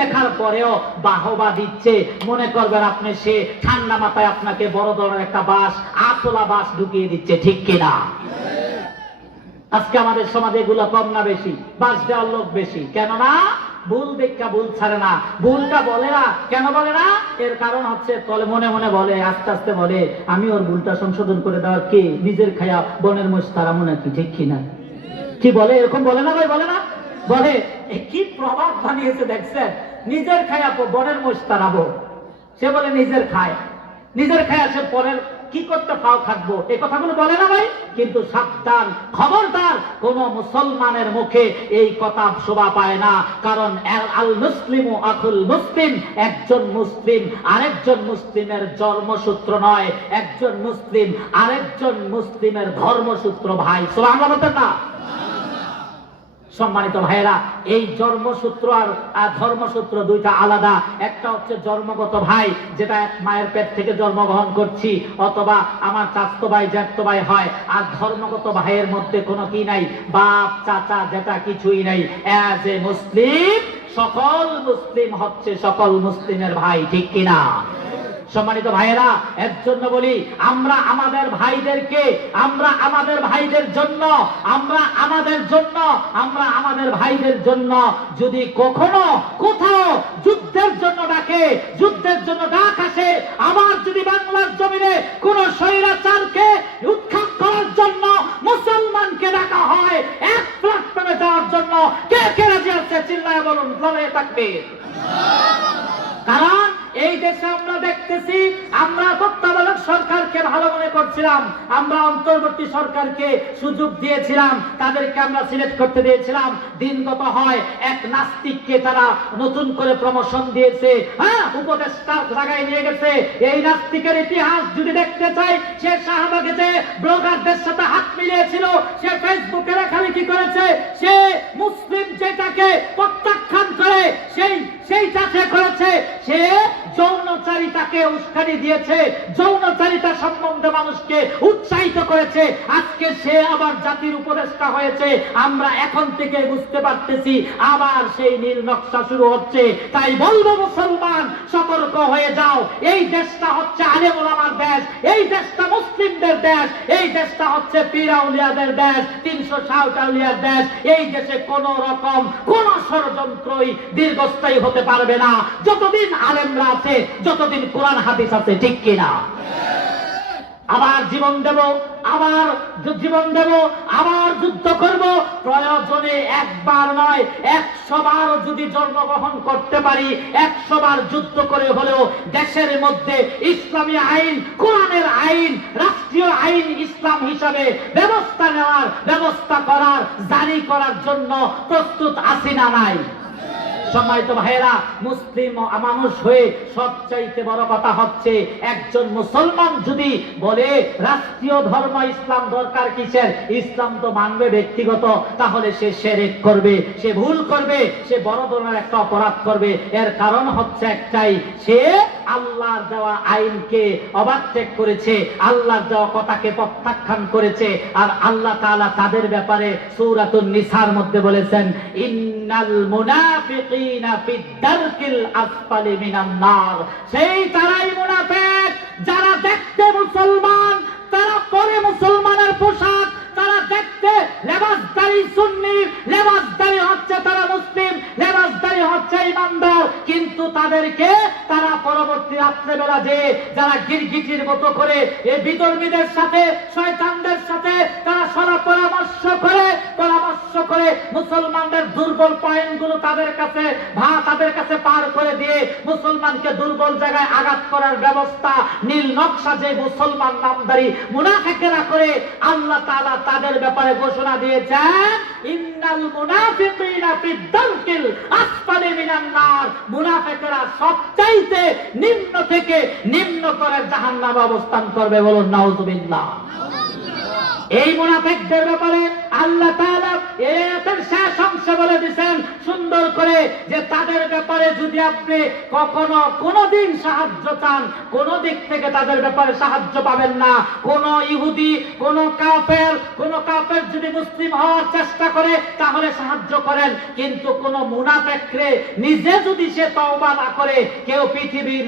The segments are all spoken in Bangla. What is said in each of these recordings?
দেখার পরেও বাহবা দিচ্ছে। মনে করবেন আপনি সে ঠান্ডা মাথায় আপনাকে বড় ধরনের একটা বাস, আতলা বাস ঢুকিয়ে দিচ্ছে, ঠিক কিনা? আজকে আমাদের সমাজে এগুলো কম না বেশি, বাস দেওয়ার লোক বেশি। কেননা ভুল দেখা ভুল ছাড়ে না। ভুলটা বলে না। কেন বলে না? এর কারণ হচ্ছে তলে মনে মনে বলে, আস্তে আস্তে বলে, আমি ওর ভুলটা সংশোধন করে দেওয়ার কে? নিজের খায়া বনের মোষ তারামো নাকি, ঠিক কিনা? কি বলে? এরকম বলে না ভাই, বলে না? বলে কি প্রভাব বানিয়েছে দেখছেন? নিজের খায়া বনের মোষ তারাবো সে বলে, নিজের খায়। নিজের খায় সে পরের কি করতে পাও খাটবো? এই কথাগুলো বলে না ভাই, কিন্তু সাবধান, খবরদার। কোন মুসলমানের মুখে এই কথা শোভা পায় না। কারণ আল- মুসলিম আকুল মুসলিম। একজন মুসলিম আরেকজন মুসলিমের জন্মসূত্র নয়। একজন মুসলিম আরেকজন মুসলিমের ধর্মসূত্র, ভাই। সুবহানাল্লাহ বলতেন না? সম্মানিত ভাইয়েরা, এই জন্মসূত্র আর ধর্মসূত্র দুইটা আলাদা। একটা হচ্ছে জন্মগত ভাই, যেটা এক মায়ের পেট থেকে জন্মগ্রহণ করছি, অথবা আমার চাস্ত ভাই, জ্যাঠতো ভাই হয়। আর ধর্মগত ভাইয়ের মধ্যে কোনো কি নাই? বাপ, চাচা যেটা কিছুই নাই। অ্যাজ এ মুসলিম সকল মুসলিম হচ্ছে সকল মুসলিমের ভাই, ঠিক কিনা? সম্মানিত ভাইয়েরা, এর জন্য বলি, আমরা আমাদের ভাইদেরকে, আমরা আমাদের ভাইদের জন্য, আমরা আমাদের জন্য, আমরা আমাদের ভাইদের জন্য যদি কখনো কোথাও যুদ্ধের জন্য ডাকে, যুদ্ধের জন্য ডাক আসে, আবার যদি বাংলার জমিনে কোন স্বৈরাচারকে উৎখাত করার জন্য মুসলমানকে ডাকা হয়, এক প্ল্যাটফর্মে যাওয়ার জন্য কে কে রাজি আছে? চিল্লায় বলুন লড়াইয়ে থাকবে। কারণ এই দেশে আমরা দেখতেছি, আমরা তত্ত্বাবধায়ক সরকারকে ভালো মনে করছিলাম, আমরা অন্তর্বর্তী সরকারকে সুযোগ দিয়েছিলাম, তাদেরকে আমরা সিলেক্ট করতে দিয়েছিলাম। দিনগত হয়, এক নাস্তিককে তারা নতুন করে প্রমোশন দিয়েছে হ্যাঁ উপদেষ্টার জায়গায় নিয়ে গেছে। এই নাস্তিকের ইতিহাস যদি দেখতে চাই, সে শাহবাগে যে ব্লগারদের সাথে হাত মিলিয়েছিল, সে ফেসবুকে লেখালেখি করেছে, সে মুসলিম যেটাকে প্রত্যাখ্যান করে, সেই সেইটা সে করেছে সে যৌনচারিতাকে উস্কানি দিয়েছে, যৌনচারিতা সম্বন্ধে মানুষকে উৎসাহিত করেছে। আজকে সে আবার জাতির উপদেষ্টা হয়েছে। আমরা এখন থেকে বুঝতে পারতেছি, আবার সেই নীল নকশা শুরু হচ্ছে। তাই বলব, মুসলমান, সতর্ক হয়ে যাও। এই দেশটা হচ্ছে আলেম ওলামার দেশ, এই দেশটা মুসলিমদের দেশ, এই দেশটা হচ্ছে পীরাউলিয়াদের দেশ, তিনশো সাউটাউলিয়ার দেশ। এই দেশে কোন রকম, কোন ষড়যন্ত্রই দীর্ঘস্থায়ী হতে পারবে না। যতদিন আলেমরা আছে যতদিন কোরআন হাদিস আছে, ঠিক কিনা? আবার জীবন দেব, আবার জীবন দেব, আবার যুদ্ধ করব। প্রয়োজনে একবার নয়, একশো বার যদি জন্মগ্রহণ করতে পারি, একশো বার যুদ্ধ করে হলেও দেশের মধ্যে ইসলামী আইন, কোরআনের আইন, রাষ্ট্রীয় আইন ইসলাম হিসাবে ব্যবস্থা নেওয়ার, ব্যবস্থা করার, জারি করার জন্য প্রস্তুত আছি না নাই। সম্মানিত ভাইয়েরা, মুসলিম মানুষ হয়ে সবচাইতে বড় কথা হচ্ছে, একজন মুসলমান যদি বলে রাষ্ট্রীয় ধর্ম ইসলাম দরকার কিসের, ইসলাম তো মানবে ব্যক্তিগত, তাহলে সে সেরেক করবে, সে ভুল করবে, সে বড় ধরনের একটা অপরাধ করবে। এর কারণ হচ্ছে একটাই, সে আল্লাহর দেওয়া আইনকে অবাচ্ছেক করেছে, আল্লাহর দেওয়া কথাকে প্রত্যাখ্যান করেছে, আর আল্লাহ তাআলা তাদের ব্যাপারে সূরাতুন নিসার মধ্যে বলেছেন, ইন্নাল মুনাফিকিনা ফিদ আসফালি মিনান নার। সেই তারাই মুনাফিক, যারা দেখতে মুসলমান, তারা পরে মুসলমানের পোশাক তারা দেখতে, লেবাসদারি সুন্নি, লেবাসদারি হচ্ছে তারা মুসলিম, লেবাসদারি হচ্ছে ইমানদার। কিন্তু তাদেরকে তারা পরবর্তী রাত্রেবেলা যে যারা গিরগিটির মতো করে এই বিতর্মীদের সাথে, শয়তানদের সাথে তারা সরা পরামর্শ করে পরামর্শ করে মুসলমানদের দুর্বল পয়েন্টগুলো তাদের কাছে ভা তাদের মুসলমানকে দুর্বল জায়গায় আঘাত করার ব্যবস্থা, নীল নকশা যে মুসলমান নামদারি মুনাফিকেরা করে, আল্লাহ তাআলা তাদের ব্যাপারে ঘোষণা দিয়েছেন নিম্ন থেকে নিম্ন করে জাহান্নামে অবস্থান করবে বলুন, নাউজুবিল্লাহ। এই মুনাফিকদের ব্যাপারে আল্লাহ এর শেষ বলে দিয়েছেন, সুন্দর করে যে তাদের ব্যাপারে যদি আপনি কখনো কোনোদিন সাহায্য চান, কোন দিক থেকে তাদের ব্যাপারে সাহায্য পাবেন না। কোন ইহুদি, কোন কাফের কোন কাফের যদি মুসলিম হওয়ার চেষ্টা করে, তাহলে সাহায্য করেন। কিন্তু কোন মুনাফেকরে নিজে যদি সে তওবা না করে, কেউ পৃথিবীর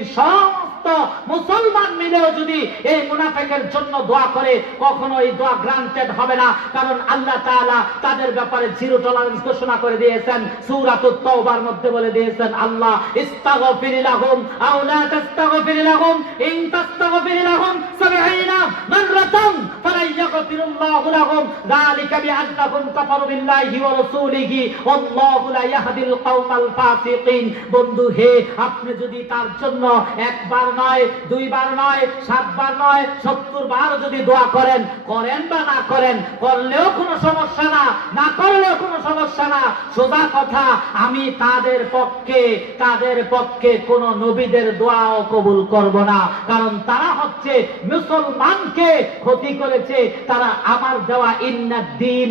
সমস্ত মুসলমান মিলেও যদি এই মুনাফেকের জন্য দোয়া করে কখনো এই দোয়া গ্রান্টেড হবে না। কারণ আল্লাহ তাআলা তাদের ব্যাপারে জিরো টলারেন্স ঘোষণা করে দিয়েছেন। সূরাতুত তওবার মধ্যে বলে দিয়েছেন, আল্লাহ, ইস্তাগফির লাহুম আও লা তাস্তাগফির লাহুম, ইন তাস্তাগফির লাহুম 70 মাররাতান ফালা ইয়াগফিরুল্লাহু লাহুম। যালিকা কাফারু বিল্লাহি ওয়া রাসূলিহি ওয়াল্লাহু লা ইয়াহদিল কওমাল ফাসিকিন। বন্ধু, হে, আপনি যদি তার জন্য একবার নয়, দুইবার নয়, সাতবার নয় সত্তর বার যদি দোয়া করেন করেন বা না করেন, করলেও কোনো সমস্যা না না করলেও কোনো সমস্যা না। সোজা কথা, আমি তাদের পক্ষে তাদের পক্ষে কোন নবীদের দোয়াও কবুল করব না। কারণ তারা হচ্ছে মুসলমানকে ক্ষতি করেছে। তারা আমার দেওয়া ইন্নাদ্দিন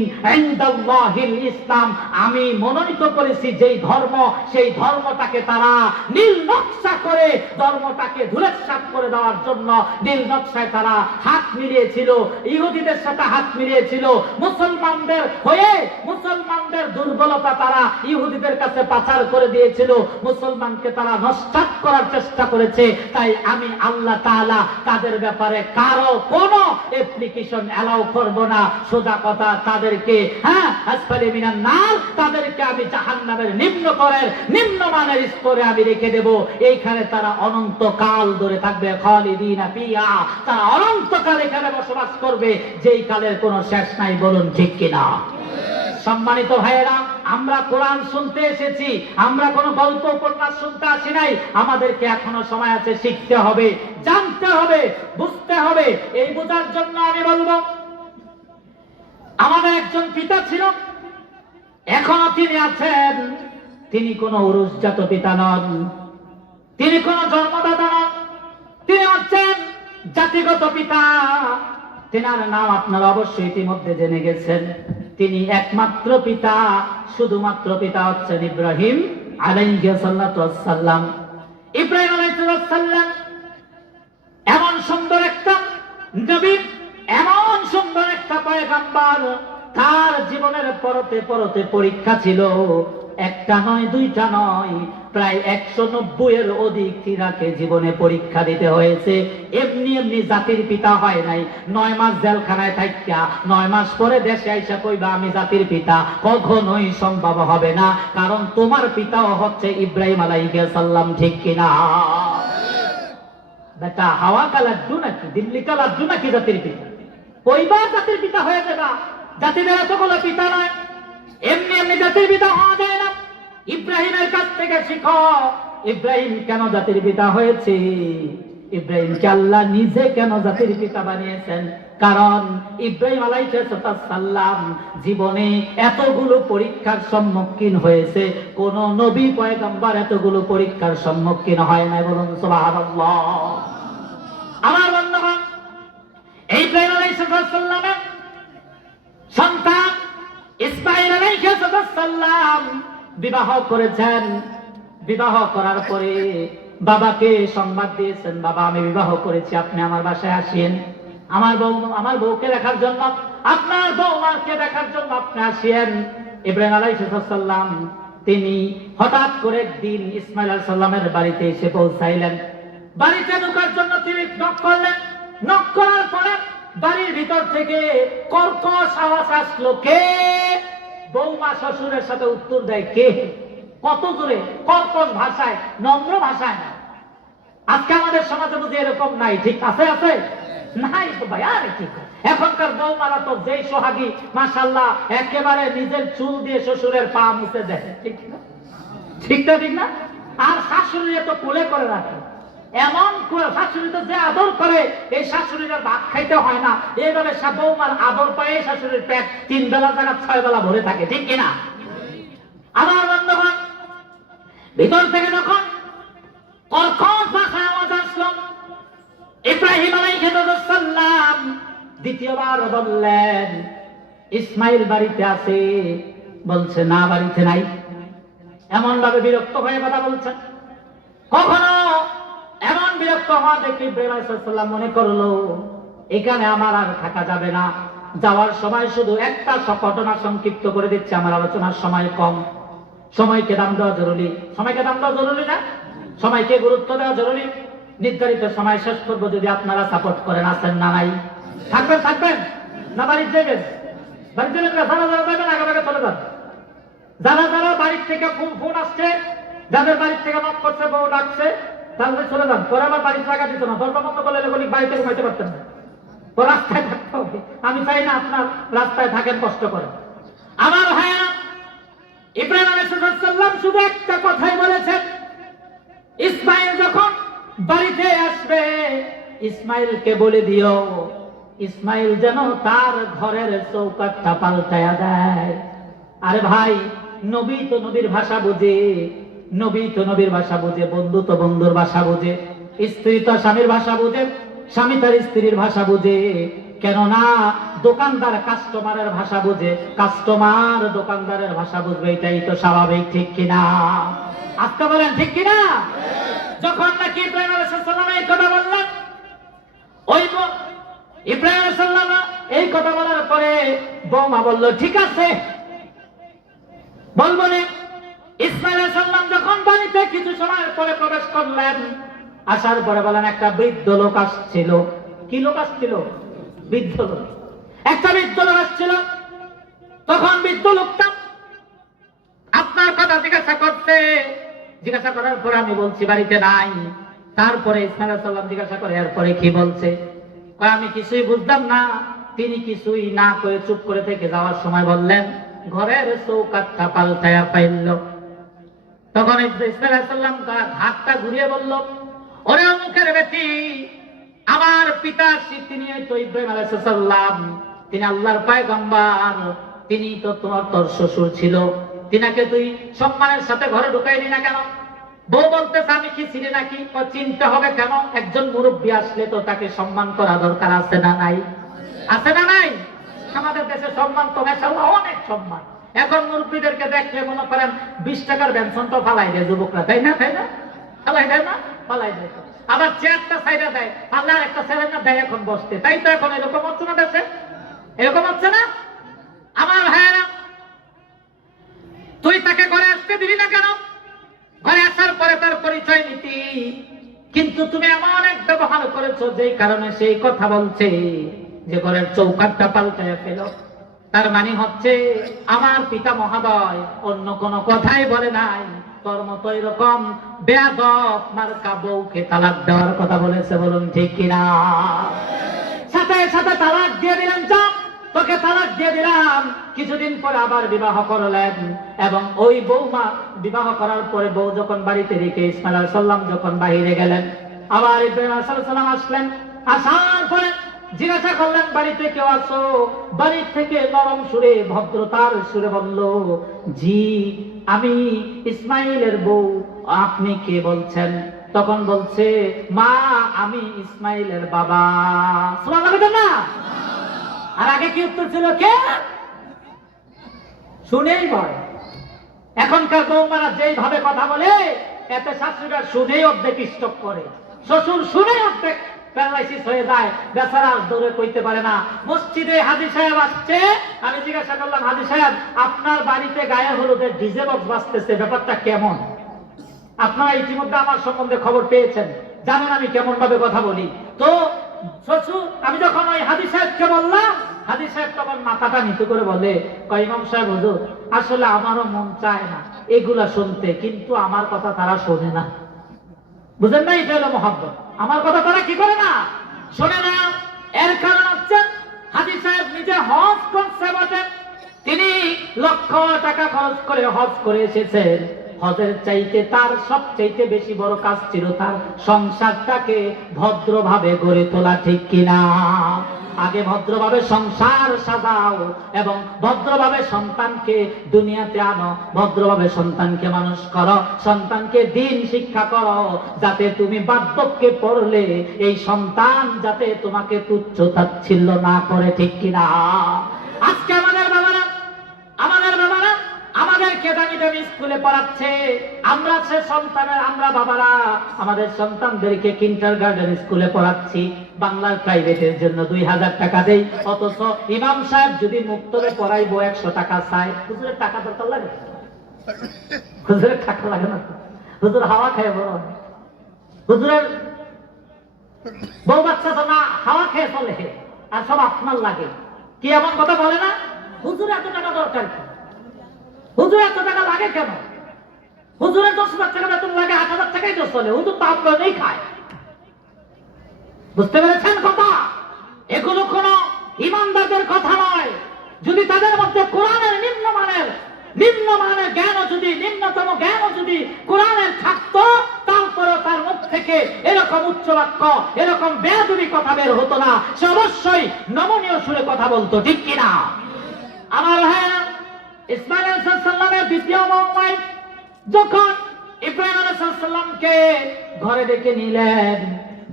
ইসলাম। আমি মনোনীত করেছি যেই ধর্ম, সেই ধর্মটাকে তারা নীল নকশা করে ধর্মটাকে ধুলেসাত করে দেওয়ার জন্য নীল নকশায় তারা হাত মিলিয়েছিল। ইহুদিদের সাথে হাত মিলিয়েছিল। মুসলমানদের হয়ে মুসলমানদের দুর্বলতা তারা ইহুদিদের কাছে পাচার করে দিয়েছিল, মুসলমানকে তারা নস্বাত করার চেষ্টা করেছে। তাই আমি আল্লাহ তাআলা তাদের ব্যাপারে কারও কোনো অ্যাপ্লিকেশন অ্যালাউ করব না। সোজা কথা, তাদেরকে হ্যাঁ আসফালি মিনান নার, তাদেরকে আমি জাহান্নামের নিম্ন করের নিম্নমানের স্তরে আমি রেখে দেব। এইখানে তারা অনন্তকাল ধরে থাকবে, খালিদিনা ফিয়া তারা অনন্তকাল এখানে বসবাস করবে, যেই কালের কোনো শেষ নাই, বলুন ঠিক কিনা? সম্মানিত ভাইয়েরা, আমরা কোরআন শুনতে এসেছি, আমরা কোনো গল্প উপন্যাস শুনতে আসি নাই, আমাদেরকে এখনও সময় আছে, শিখতে হবে, জানতে হবে, বুঝতে হবে, এই বোঝার জন্য আমি বলব, আমাদের একজন পিতা ছিল, এখনও তিনি আছেন, তিনি কোনো উরুষজাত পিতা নন, তিনি কোনো জন্মদাতা নন, তিনি হচ্ছেন জাতিগত পিতা, তেনার নাম আপনারা অবশ্যই ইতিমধ্যে জেনে গেছেন। তিনি একমাত্র পিতা, শুধুমাত্র পিতা হচ্ছেন ইব্রাহিম আলাইসাল্লাম ইব্রাহিম আলাইসাল্লাম এমন সুন্দর একটা নবী, এমন সুন্দর একটা পয়গাম্বার, তার জীবনের পরতে পরতে পরীক্ষা ছিল। একটা নয়, দুইটা নয়, প্রায় একশো নব্বই এর অধিক তিনাকে জীবনে পরীক্ষা দিতে হয়েছে। এমনি এমনি জাতির পিতা হয় নাই। নয় মাস জেলখানায় থাকিয়া নয় মাস পরে দেশে আইসা কইবা, আমি জাতির পিতা। কখনোই সম্ভব হবে না, কারণ তোমার পিতাও হচ্ছে ইব্রাহিম আলাইহিস সাল্লাম ঠিক কিনা বেটা, হাওয়া কা লাড্ডু নাকি? দিল্লি কা লাড্ডু নাকি জাতির পিতা? কইবা জাতির পিতা হয়ে যাবা? জাতিদের এতগুলো পিতা নয়। এমনি এমনি জাতির পিতা হওয়া যায় না। ইব্রাহিমের কাছ থেকে শিখো, ইব্রাহিম কেন জাতির পিতা হয়েছে? ইব্রাহিমকে আল্লাহ নিজে কেন জাতির পিতা বানিয়েছেন? কারণ ইব্রাহিম আলাইসাল্লাম জীবনে এতগুলো পরীক্ষার সম্মুখীন হয়েছে। কোন নবী পয়গম্বর এতগুলো পরীক্ষার সম্মুখীন হয় না বলুন, সুবহানাল্লাহ। আমার বন্ধুগণ, ইব্রাহিম আলাইসাল্লামের সন্তান বিবাহ করেছেন। বিবাহ করার পরে বাবাকে সংবাদ দিয়েছেন, বাবা, আমি বিবাহ করেছি, আপনি আমার বাসায় আমার বউ, আমার বউকে দেখার জন্য, আপনার দেখার জন্য আপনি ইব্রাহিম তিনি হঠাৎ করে একদিন ইসমাইল সাল্লামের বাড়িতে এসে পৌঁছাইলেন। বাড়িতে ঢোকার জন্য তিনি নক করলেন। নক করার পরে বাড়ির ভিতর থেকে কর্কশ আওয়াজ আসলো, কে? বৌমা শ্বশুরের সাথে উত্তর দেয়, কে? কত দূরে কর্কশ ভাষায়, নম্র ভাষায় না। আজকে আমাদের সমাজে বুঝি এরকম নাই, ঠিক আছে আছে? নাই তো ভাই, আর ঠিক এখনকার বৌমারা তো যেই সোহাগী মাসাল্লাহ একেবারে নিজের চুল দিয়ে শ্বশুরের পা মুছে দেয়, ঠিক না? ঠিক না ঠিক না? আর শাশুড়ি তো কোলে করে রাখে। এমন করে শাশুড়ি তো যে আদর করে এই শাশুড়ির ভাত খাইতে হয় না। এইভাবে বৌমার আদর পায়ে শাশুড়ির পেট তিন বেলা জায়গা ছয় বেলা ভরে থাকে, ঠিক কিনা? আমার বন্ধুগণ, ভিতর থেকে যখন বাড়িতে বলছে, না, বাড়িতে নাই। বিরক্ত হয়ে কথা কখনো এমন বিরক্ত হওয়া দেখি ইব্রাহিম মনে করল, এখানে আমার আর থাকা যাবে না। যাওয়ার সময় শুধু একটা ঘটনা সংক্ষিপ্ত করে দিচ্ছে, আমার আলোচনার সময় কম। সময়কে দাম দেওয়া জরুরি। সময়কে দাম দেওয়া জরুরি না? সময়কে গুরুত্ব দেওয়া জরুরি? নির্ধারিত সময় শেষ করব যদি আপনারা সাপোর্ট করেন আসেন না নাই? থাকবেন থাকবেন? না, বাড়ির যাবেন? বাড়ির যাবেন না? যারা যারা আগে আগে চলে যান। যারা যারা বাড়ির থেকে ফোন আসছে, যাদের বাড়ির থেকে নক করছে, বউ ডাকছে তাহলে চলে যান। পরে আমার বাড়ির জায়গা দিত না। দরজা বন্ধ করলে এগুলি বাড়িতে ঘুমাইতে পারতেন না। তো রাস্তায় থাকতে হবে। আমি চাই না আপনার রাস্তায় থাকেন, কষ্ট করে আমার ভাইয়া ইব্রাহিম শুধু একটা কথাই বলেছেন। ইসমাইল যখন বাড়িতে আসবে, ইসমাইলকে বলে দিও, ইসমাইল যেন তার ঘরের চৌকাটটা পাল্টায়া দেয়। আরে ভাই, নবী তো নবীর ভাষা বুঝে। নবী তো নবীর ভাষা বুঝে, বন্ধু তো বন্ধুর ভাষা বুঝে, স্ত্রী তো স্বামীর ভাষা বুঝে, স্বামী তার স্ত্রীর ভাষা বুঝে। কেননা দোকানদার কাস্টমারের ভাষা বুঝে কাস্টমার দোকানদারের ভাষা বুঝবে, এটাই তো স্বাভাবিক, ঠিক কিনা? আজকে বলেন, ঠিক কিনা? যখন নাকি ইব্রাহিম আলাইহিস সালাম এই কথা বললেন, ওই ইব্রাহিম আলাইহিস সালাম এই কথা বলার পরে বৌমা বলল, ঠিক আছে, বলব না। ইসমাইল সাল্লাম যখন বাড়িতে কিছু সময় পরে প্রবেশ করলেন, আসার পরে বলেন, একটা বৃদ্ধ লোক আসছিল। কি লোক আসছিল? বৃদ্ধ লোক। একটা বৃদ্ধ লোক আসছিল। তখন বৃদ্ধ লোকটা আপনার কথা জিজ্ঞাসা করতে জিজ্ঞাসা করার পরে আমি বলছি, বাড়িতে নাই। তারপরে ইসমাইল সাল্লাম জিজ্ঞাসা করে, এরপরে কি বলছে? আমি কিছুই বুঝতাম না। তিনি কিছুই না করে চুপ করে থেকে যাওয়ার সময় বললেন, ঘরের চৌকাটটা পাল্টায়া পাইল তখন সাল্লাম তার হাতটা ঘুরিয়ে বলল, ওরে অমুকের বেটি, আমার পিতা তিনি তো ইব্রাহিম আলাইসাল্লাম তিনি আল্লাহর পায়গম্বার, তিনি তো তোমার তোর শ্বশুর ছিল, তিনাকে তুই সম্মানের সাথে ঘরে ঢুকাইলি না কেন? বউ বলতেছে, আমি কি ছিলি নাকি? চিনতে হবে কেন? একজন মুরব্বী আসলে তো তাকে সম্মান করা দরকার আছে না নাই? আছে না নাই? আমাদের দেশে সম্মান তো অনেক সম্মান। এখন মুরব্বীদেরকে দেখলে মনে করেন বিশ টাকার বেনশন তো ফালাই দেয় যুবকরা, তাই না? তাই না? ফালাই দেয় না? ফালাই দেয় আবার চেয়ারটা সাইডে দেয় আল্লাহর একটা ছেলে না দেয় এখন বসতে। তাই তো এখন এরকম হচ্ছে না দেশে? এরকম হচ্ছে না? আমার ভাইয়েরা, তুই তাকে ঘরে আসতে দিবি না কেন? ঘরে আসার পরে তার পরিচয় নীতি। কিন্তু তুমি এমন এক ব্যবহার করেছ যেই কারণে সেই কথা বলছে যে ঘরের চৌকাটটা পাল্টায় ফেল। তার মানে হচ্ছে, আমার পিতা মহাদয় অন্য কোনো কথাই বলে নাই। তোর মতো এরকম বেয়াদব মার্কা বউকে তালাক দেওয়ার কথা বলেছে বলুন ঠিক কিনা? সাথে সাথে তালাক দিয়ে দিলেন চাপ, তোকে তালাক দিয়ে দিলাম। কিছুদিন পরে আবার বিবাহ করলেন এবং ওই বৌমা বিবাহ করার পরে বউ যখন বাড়িতে রেখে ইসমাইল সাল্লাম যখন বাহিরে গেলেন, আবার ইব্রাহিম সাল্লাম আসলেন। আসার পরে জিজ্ঞাসা করলেন, বাড়িতে কেউ আছো? বাড়ি থেকে নরম সুরে ভদ্রতার সুরে বলল, জি, আমি ইসমাইলের বউ। আপনি কে বলছেন? তখন বলছে, মা, আমি ইসমাইলের বাবা। না? আর আগে কি উত্তর ছিল? কে? শুনেই ভয়। এখনকার বৌমারা যেই ভাবে কথা বলে, এতে শাশুড়িরা শুনেই অর্ধেক স্টপ করে। শ্বশুর শুনেই অর্ধেক প্যারালাইসিস হয়ে যায় বেচারা দৌড়ে কইতে পারে না। মসজিদে হাজি সাহেব আসছে, আমি জিজ্ঞাসা করলাম, হাজি সাহেব, আপনার বাড়িতে গায়ে হলুদের ডিজে বক্স বাজতেছে, ব্যাপারটা কেমন? আপনারা ইতিমধ্যে আমার সম্বন্ধে খবর পেয়েছেন। জানেন আমি কেমন ভাবে কথা বলি। তো আমি যখন ওই হাদি সাহেবকে বললাম হাদি সাহেব তখন মাথাটা নিচু করে বলে, কয় সাহেব, হুজুর, আসলে আমারও মন চায় না এগুলা শুনতে, কিন্তু আমার কথা তারা শোনে না। বুঝেন না এটা হলো মহাব্বত। আমার কথা তারা কি করে না? শোনে না এর কারণ হচ্ছে হাজি সাহেব নিজে হজ করছে বটে। তিনি লক্ষ টাকা খরচ করে হজ করে এসেছেন। হজের চাইতে তার সবচাইতে বেশি বড় কাজ ছিল তার সংসারটাকে ভদ্রভাবে গড়ে তোলা, ঠিক কিনা? আগে ভদ্রভাবে সংসার সাজাও এবং ভদ্রভাবে সন্তানকে দুনিয়াতে আনো। ভদ্রভাবে সন্তানকে মানুষ করো, সন্তানকে দিন শিক্ষা করো, যাতে তুমি বার্ধক্যে পড়লে এই সন্তান যাতে তোমাকে তুচ্ছ তাচ্ছিল্য না করে, ঠিক কিনা আজকে আমাদের বাবারা আমাদের বাবারা আমাদেরকে সন্তানকে দামি দামি স্কুলে পড়াচ্ছে। আমরা সে সন্তানের, আমরা বাবারা, আমাদের সন্তানদেরকে কিন্টার গার্ডেন স্কুলে পড়াচ্ছি। বাংলার প্রাইভেটের জন্য দুই হাজার টাকা দেই। অথচ ইমাম সাহেব যদি মুক্তরে পড়াইবো একশো টাকা চায়, হুজুরের টাকা দরকার লাগে হুজুরের টাকা লাগে না? হুজুর হাওয়া খায় বড়। হুজুরের বউ বাচ্চা তো না, হাওয়া খেয়ে চলে আর সব আপনার লাগে। কি এমন কথা বলে না? হুজুর এত টাকা দরকার কি? হুজুর এত টাকা লাগে কেন? হুজুরের দশ হাজার টাকা বেতন লাগে, আট হাজার টাকাই তো চলে। হুজুর তো আপনার নেই খায়। বুঝতে পেরেছেন কথা? এগুলো কোন ইমানদারদের কথা নয়। যদি তাদের মধ্যে কোরআনের নিম্নমানের নিম্নমানের জ্ঞানও যদি, নিম্নতম জ্ঞানও যদি কোরআনের থাকতো, তারপরেও তার মুখ থেকে এরকম উচ্চ বাক্য, এরকম বেয়াদুবি কথা বের হতো না। সে অবশ্যই নমনীয় সুরে কথা বলতো, ঠিক কিনা? আমার হ্যাঁ ইসমাইল দ্বিতীয় মৌমাই যখন ইব্রাহিম আলাইহিসসালামকে ঘরে ডেকে নিলেন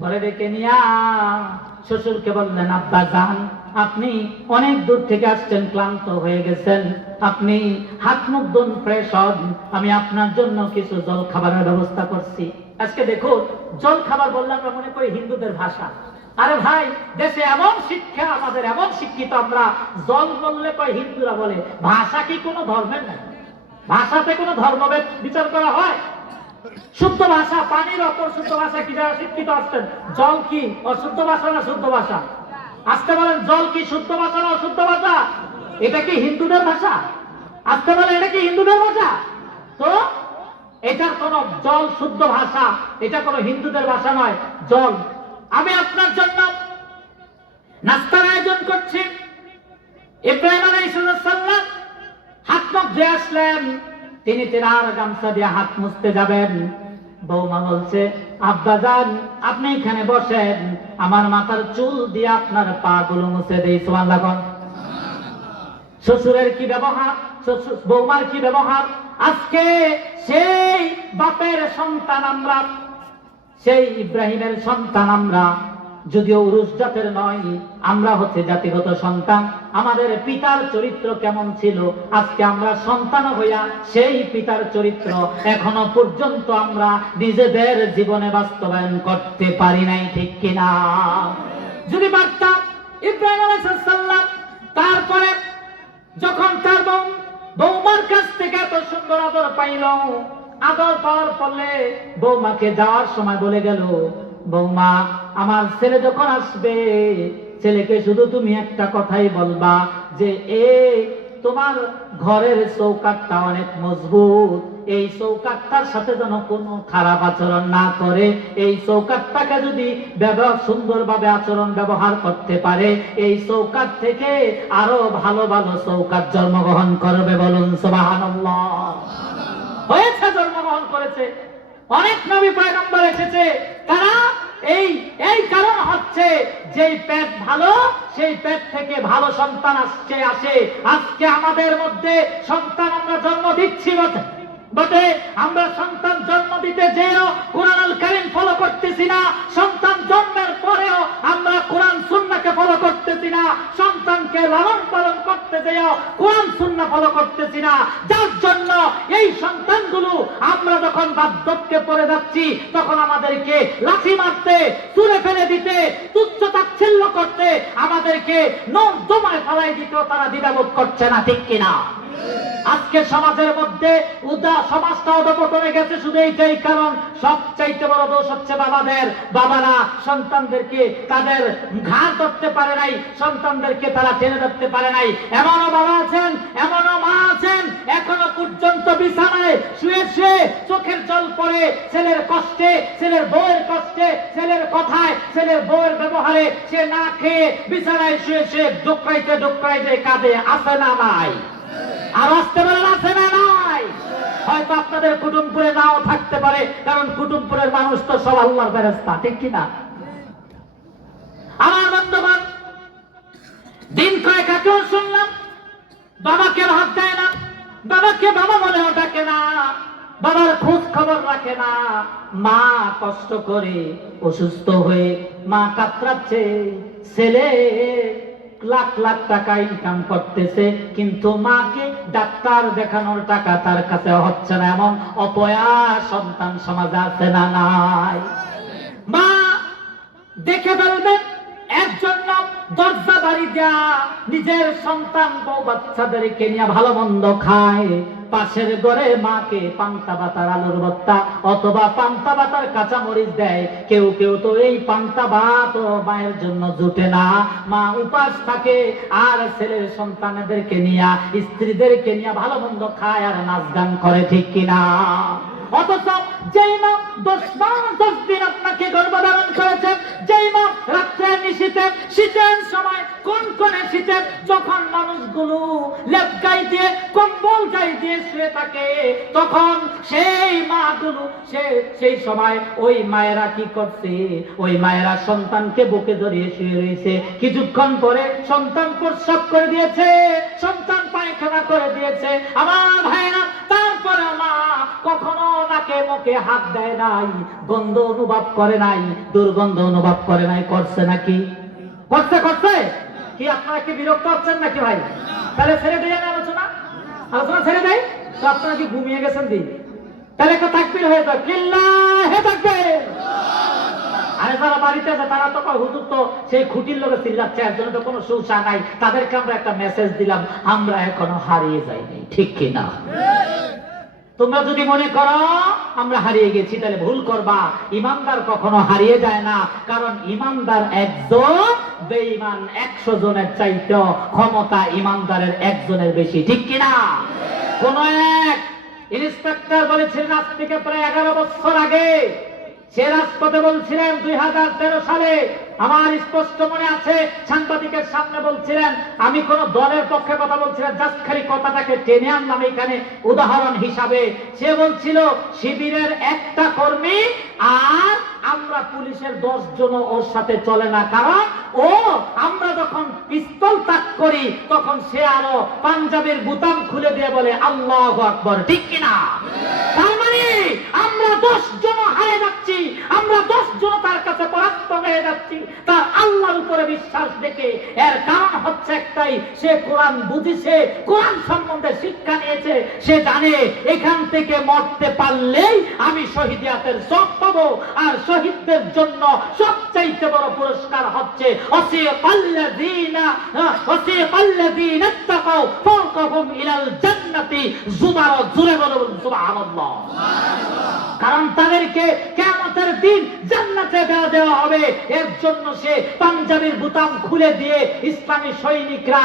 ঘরে ডেকে নিয়া শ্বশুরকে বললেন, আব্বা যান আপনি অনেক দূর থেকে আসছেন, ক্লান্ত হয়ে গেছেন। আপনি হাত মুখ ধুন, ফ্রেশ হন। আমি আপনার জন্য কিছু জল খাবারের ব্যবস্থা করছি। আজকে দেখুন জল খাবার বললে আমরা মনে করি হিন্দুদের ভাষা। আরে ভাই, দেশে এমন শিক্ষা, আমাদের এমন শিক্ষিত আমরা, জল বললে কয় হিন্দুরা বলে, ভাষা কি কোনো ধর্মের নাই? ভাষাতে কোনো ধর্মভেদ বিচার করা হয়? শুদ্ধ ভাষা, পানির অপর শুদ্ধ ভাষা কি যারা শিক্ষিত আসছেন? জল কি অশুদ্ধ ভাষা না শুদ্ধ ভাষা? আসতে বলেন, জল কি শুদ্ধ ভাষা না অশুদ্ধ ভাষা? এটা কি হিন্দুদের ভাষা? আসতে বলেন, এটা কি হিন্দুদের ভাষা? তো এটার কোন জল শুদ্ধ ভাষা, এটা কোনো হিন্দুদের ভাষা নয়, জল। আমি আপনার জন্য নাস্তার আয়োজন করছি। ইব্রাহিম আলাইহিসসালাম হাত মুখ ধুয়ে আসলেন। তিনি তেনার গামছা দিয়ে হাত মুছতে যাবেন। বৌমা বলছে, আব্বা যান, আপনি এখানে বসেন। আমার মাথার চুল দিয়ে আপনার পা গুলো মুছে দেই সোমান লাখন শ্বশুরের কি ব্যবহার? বৌমার কি ব্যবহার? আজকে সেই বাপের সন্তান আমরা, সেই ইব্রাহিমের সন্তান আমরা যদিও উরুস জাতের নয়, আমরা হচ্ছে জাতিগত সন্তান। আমাদের পিতার চরিত্র কেমন ছিল? আজকে আমরা সন্তান হইয়া সেই পিতার চরিত্র এখনও পর্যন্ত আমরা নিজেদের জীবনে বাস্তবায়ন করতে পারি নাই, ঠিক কিনা? যদি পারতাম ইব্রাহিম আলাইহিস সালাম তারপরে যখন তার বৌমার কাছ থেকে এত সুন্দর আদর পাইল, আদর পাওয়ার ফলে বৌমাকে যাওয়ার সময় বলে গেল বৌমা, আমার ছেলে যখন আসবে, ছেলেকে শুধু তুমি একটা কথাই বলবা যে, এ, তোমার ঘরের চৌকাটটা অনেক মজবুত। এই চৌকাটটার সাথে যেন কোনো খারাপ আচরণ না করে। এই চৌকাটটাকে যদি ব্যবহার সুন্দরভাবে আচরণ ব্যবহার করতে পারে, এই চৌকাট থেকে আরও ভালো ভালো চৌকাট জন্মগ্রহণ করবে বলুন, সুবহানাল্লাহ। হয়েছে, জন্মগ্রহণ করেছে। অনেক নবী পয়গম্বর এসেছে। তারা এই এই কারণ হচ্ছে যে পেট ভালো, সেই পেট থেকে ভালো সন্তান আসছে, আসে। আজকে আমাদের মধ্যে সন্তান আমরা জন্ম দিচ্ছি বটে, আমরা সন্তান জন্ম দিতে যেও কোরআন আল কারিম ফলো করতেছি না। সন্তান জন্মের পরেও আমরা কোরআন সুন্নাহকে ফলো করতেছি না। সন্তানকে লালন পালন করতে যেও, কোরআন সুন্নাহ ফলো করতেছি না। যার জন্য এই সন্তানগুলো আমরা যখন বার্ধক্যে পড়ে যাচ্ছি, তখন আমাদেরকে লাঠি মারতে তুলে ফেলে দিতে, তুচ্ছ তাচ্ছিল্য করতে, আমাদেরকে নর্দমায় ফেলাই দিতেও তারা দ্বিধাবোধ করছে না, ঠিক কিনা? আজকে সমাজের মধ্যে উদা সমাজটা অধপতনে গেছে শুধু এইটাই কারণ, সবচাইতে বড় দোষ হচ্ছে বাবাদের। বাবারা সন্তানদেরকে তাদের ঘাড় ধরতে পারে নাই, সন্তানদেরকে তারা টেনে ধরতে পারে নাই। এমনও বাবা আছেন, এমনও মা আছেন, এখনও পর্যন্ত বিছানায় শুয়ে শুয়ে চোখের জল পড়ে ছেলের কষ্টে, ছেলের বউয়ের কষ্টে, ছেলের কথায়, ছেলের বউয়ের ব্যবহারে সে না খেয়ে বিছানায় শুয়ে শুয়ে ডোকরাইতে ডোকরাইতে কাঁদে আসে না নাই? আর আসতে পারেন আছে না, নাই। হয়তো আপনাদের কুটুমপুরে নাও থাকতে পারে, কারণ কুটুমপুরের মানুষ তো সব আল্লাহর বেরেস্তা ঠিক কিনা আমার বন্ধুবান দিন কয়েক আগেও শুনলাম, বাবাকে ভাত দেয় না, বাবাকে বাবা মনেও ডাকে না, বাবার খোঁজ খবর রাখে না। মা কষ্ট করে অসুস্থ হয়ে মা কাতরাচ্ছে, ছেলে লাখ লাখ টাকা ইনকাম করতেছে, কিন্তু মাকে ডাক্তার দেখানোর টাকা তার কাছে হচ্ছে না। এমন অপয়া সন্তান সমাজ আছে না নাই? মা, দেখে ফেলবেন, একজন নিজের সন্তান, বউ বাচ্চাদেরকে নিয়ে ভালো মন্দ খায়। পাশের ঘরে মাকে পান্তা বাতার অথবা পান্তা বাতার কাঁচা মরিচ দেয়। কেউ কেউ তো এই পান্তা মায়ের জন্য জুটে না। মা উপাস থাকে, আর ছেলের সন্তানদেরকে নিয়ে, স্ত্রীদেরকে নিয়ে ভালো মন্দ খায় আর নাচ গান করে, ঠিক কিনা? অথচ যেই মা দশ দিন আপনাকে গর্ভধারণ করেছে, যেই মা রাত্রে নিশীতে শীতের সময় কোন কোনে শীতে, যখন মানুষগুলো লেপ গাই দিয়ে, কম্বল গাই দিয়ে শুয়ে থাকে, তখন সেই মাগুলো, সে, সেই সময় ওই মায়েরা কি করছে? ওই মায়েরা সন্তানকে বুকে জড়িয়ে শুয়ে রয়েছে। কিছুক্ষণ পরে সন্তান প্রসব করে দিয়েছে, সন্তান পায়খানা করে দিয়েছে। আমার মা কখনো নাকে মুখে হাত দেয় নাই, গন্ধ অনুভব করে নাই, দুর্গন্ধ অনুভব করে নাই, করছে নাকি? করছে করছে? কি আপনারা কি বিরক্ত হচ্ছেন নাকি ভাই? তাহলে ছেড়ে দিয়ে না আলোচনা? আলোচনা ছেড়ে দেয় তো আপনারা কি ঘুমিয়ে গেছেন দি তাহলে একটা তাকবির হয়ে যাক। কিল্লা হে থাকবে আরে যারা বাড়িতে আছে, তারা তো হুজুর তো সেই খুঁটির লোকে চিল্লাচ্ছে জন্য তো কোনো সুসা নাই। তাদেরকে আমরা একটা মেসেজ দিলাম, আমরা এখনও হারিয়ে যাইনি। ঠিক কিনা? তোমরা যদি মনে করো, আমরা হারিয়ে গেছি, তাহলে ভুল করবা। ইমানদার কখনো হারিয়ে যায় না, কারণ ইমানদার একজন, বেঈমান একশো জনের চাইতে ক্ষমতা ইমানদারের একজনের বেশি, ঠিক কিনা? কোন এক ইন্সপেক্টর বলেছিলেন, আজ থেকে প্রায় এগারো বছর আগে সে রাজপথে বলছিলেন, দুই হাজার তেরো সালে আমার স্পষ্ট মনে আছে, সাংবাদিকের সামনে বলছিলেন, আমি কোন দলের পক্ষে কথা বলছিলাম খালি কথাটাকে টেনে আনলাম এখানে উদাহরণ হিসাবে। সে বলছিল, শিবিরের একটা কর্মী আর আমরা পুলিশের দশ জন ওর সাথে চলে না, কারণ ও আমরা যখন পিস্তল তাক করি, তখন সে আরও পাঞ্জাবের বুতাম খুলে দিয়ে বলে, আল্লাহ আকবর। ঠিক কিনা? তার মানে আমরা দশ জন হারে যাচ্ছি। আমরা দশ জন তার কাছে পরাস্ত হয়ে যাচ্ছি। তার আল্লাহর উপরে বিশ্বাস দেখে এর কারণ হচ্ছে একটাই, সে কোরআন বুঝেছে, কোরআন সম্বন্ধে শিক্ষা নিয়েছে, সে জানে এখান থেকে মরতে পারলেই আমি শহীদিয়াতের সব পাবো আর শহীদদের জন্য সবচাইতে বড় পুরস্কার হচ্ছে অসে পাল্লাযীনা অসে পাল্লাযীনা তাকাও ফাওকাহুম ইলাল জান্নাতি, জুমার জুরে বলুন সুবহানাল্লাহ। কারণ তাদেরকে কেমতের দিন জান্নাতে দেওয়া দেওয়া হবে। এর জন্য সে পাঞ্জাবির বুতাম খুলে দিয়ে ইসলামী সৈনিকরা